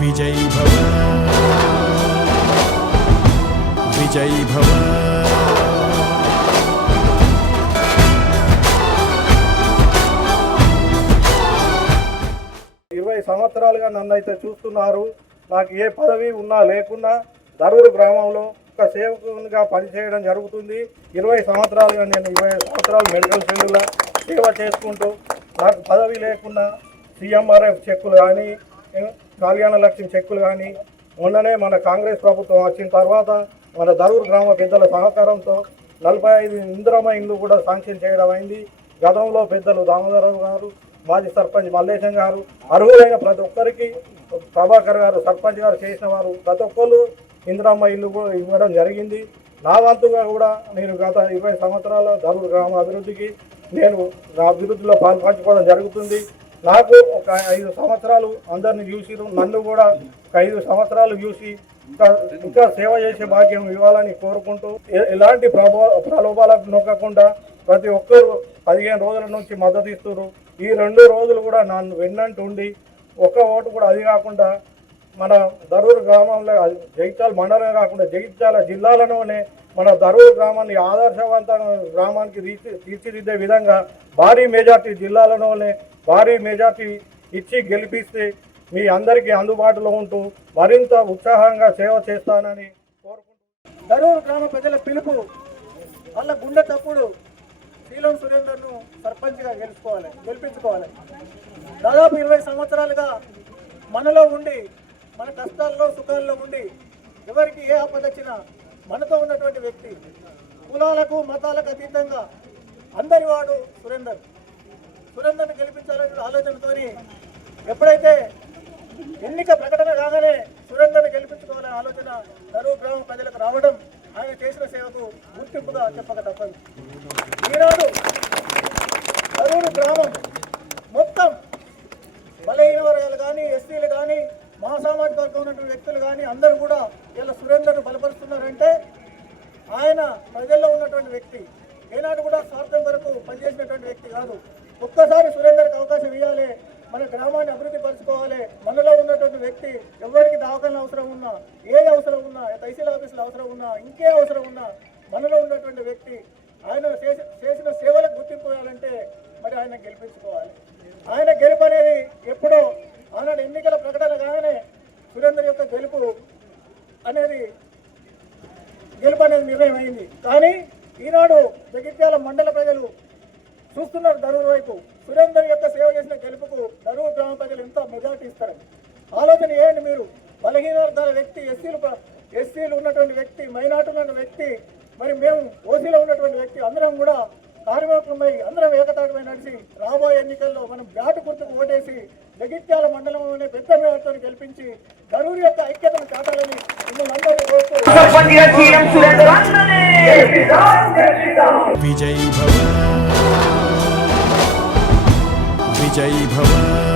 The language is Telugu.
విజయ్ భవ విజయ్ భవ. 20 సంవత్సరాలుగా నన్ను అయితే చూస్తున్నారు. నాకు ఏ పదవి ఉన్నా లేకున్నా దరూరు గ్రామంలో ఒక సేవకునిగా పనిచేయడం జరుగుతుంది. 20 సంవత్సరాలుగా నేను 20 సంవత్సరాలు మెడికల్ ఫీల్డ్లో సేవ చేసుకుంటూ నాకు పదవి లేకున్నా CMRF చెక్కులు కానీ కళ్యాణ లక్ష్మి చెక్కులు కానీ మొన్ననే మన కాంగ్రెస్ ప్రభుత్వం వచ్చిన తర్వాత మన దరూరు గ్రామ పెద్దల సహకారంతో 45 ఇందిరమ్మ ఇండ్లు కూడా శాంక్షన్ చేయడం అయింది. గతంలో పెద్దలు దామోదరరావు గారు, మాజీ సర్పంచ్ మల్లేశం గారు, అర్హులైన ప్రతి ఒక్కరికి ప్రభాకర్ గారు సర్పంచ్ గారు చేసిన వారు ప్రతి ఒక్కరు ఇందిరమ్మ ఇల్లు కూడా ఇవ్వడం జరిగింది. నా వంతుగా కూడా నేను గత 20 సంవత్సరాల దరూరు గ్రామ అభివృద్ధికి నేను నా అభివృద్ధిలో పాల్పంచుకోవడం జరుగుతుంది. నాకు ఒక 5 సంవత్సరాలు అందరిని చూసి నన్ను కూడా ఒక 5 సంవత్సరాలు చూసి ఇంకా సేవ చేసే భాగ్యం ఇవ్వాలని కోరుకుంటూ ఎలాంటి ప్రలోభాలకు నొక్కకుండా ప్రతి ఒక్కరు 15 రోజుల నుంచి మద్దతు ఇస్తున్నారు. ఈ 2 రోజులు కూడా నన్ను వెన్నంటుండి ఒక్క ఓటు కూడా అది కాకుండా మన దరూరు గ్రామంలో జగిత్యాల మండలం కాకుండా జగిత్యాల జిల్లాలోనే మన దరూరు గ్రామాన్ని ఆదర్శవంతమైన గ్రామానికి తీర్చిదిద్దే విధంగా భారీ మెజార్టీ జిల్లాలోనే భారీ మెజార్టీ ఇచ్చి గెలిపిస్తే మీ అందరికీ అందుబాటులో ఉంటూ మరింత ఉత్సాహంగా సేవ చేస్తానని కోరుకుంటున్నాను. దరూరు గ్రామ ప్రజల పిలుపు వాళ్ళ గుండె తప్పుడు శ్రీలం సురేందర్ను సర్పంచ్గా గెలిపించుకోవాలి. దాదాపు 20 సంవత్సరాలుగా మనలో ఉండి మన కష్టాల్లో సుఖాల్లో ఉండి ఎవరికి ఏ ఆపద వచ్చినా మనతో ఉన్నటువంటి వ్యక్తి, కులాలకు మతాలకు అతీతంగా అందరి వాడు సురేందర్ని గెలిపించాలనే ఆలోచనతో ఎప్పుడైతే ఎన్నిక ప్రకటన కాగానే సురేందర్ని గెలిపించుకోవాలనే ఆలోచన దరూరు గ్రామ ప్రజలకు రావడం ఆయన చేసిన సేవకు గుర్తింపుగా చెప్పక తప్పదు. ఈనాడు దరూరు గ్రామం మొత్తం బలహీన వర్గాలు కానీ, ఎస్సీలు కానీ, మహాసామాజిక వర్గం ఉన్నటువంటి వ్యక్తులు కానీ అందరూ కూడా ఇలా సురేందర్ను బలపరుస్తున్నారంటే ఆయన ప్రజల్లో ఉన్నటువంటి వ్యక్తి, ఏనాడు కూడా స్వార్థం వరకు పనిచేసినటువంటి వ్యక్తి కాదు. ఒక్కసారి సురేందర్కి అవకాశం ఇవ్వాలి, మన గ్రామాన్ని అభివృద్ధి పరచుకోవాలి. మనలో ఉన్నటువంటి వ్యక్తి ఎవరికి దవాఖాన అవసరం ఉన్నా, ఏది అవసరం ఉన్నా, తహసీల్ ఆఫీసులో అవసరం ఉన్నా, ఇంకే అవసరం ఉన్నా మనలో ఉన్నటువంటి వ్యక్తి ఆయన చేసిన సేవలకు గుర్తింపు ఇవ్వాలంటే మరి ఆయన గెలిపించుకోవాలి. ఆయన గెలుపు అనేది ఎప్పుడో ఆనాడు ఎన్నికల ప్రకటన కాగానే సురేందర్ యొక్క గెలుపు అనేది నిర్ణయం అయింది. కానీ ఈనాడు జగిత్యాల మండల ప్రజలు చూస్తున్నారు దరూరు వైపు. సురేందర్ యొక్క సేవ చేసిన గెలుపుకు దరూరు గ్రామ ప్రజలు ఎంత మెజార్టీ ఇస్తారని ఆలోచన చేయండి మీరు. బలహీన వర్గాల వ్యక్తి, ఎస్సీలు ఉన్నటువంటి వ్యక్తి, మైనార్టీ ఉన్న వ్యక్తి, మరి మేము ఓసీలో ఉన్నటువంటి వ్యక్తి అందరం కూడా కార్మికులమై అందరం ఏకతాటిపై నడిచి రాబోయే ఎన్నికల్లో మనం బ్యాటు గుర్తుకు ఓటేసి జగిత్యాల మండలంలోనే పెద్ద మేరతో గెలిపించి దరూరు యొక్క ఐక్యతను చాటాలని మిమ్మల్ని అందరూ కోరుతూ విజయ్ భవ విజయ్ భవ.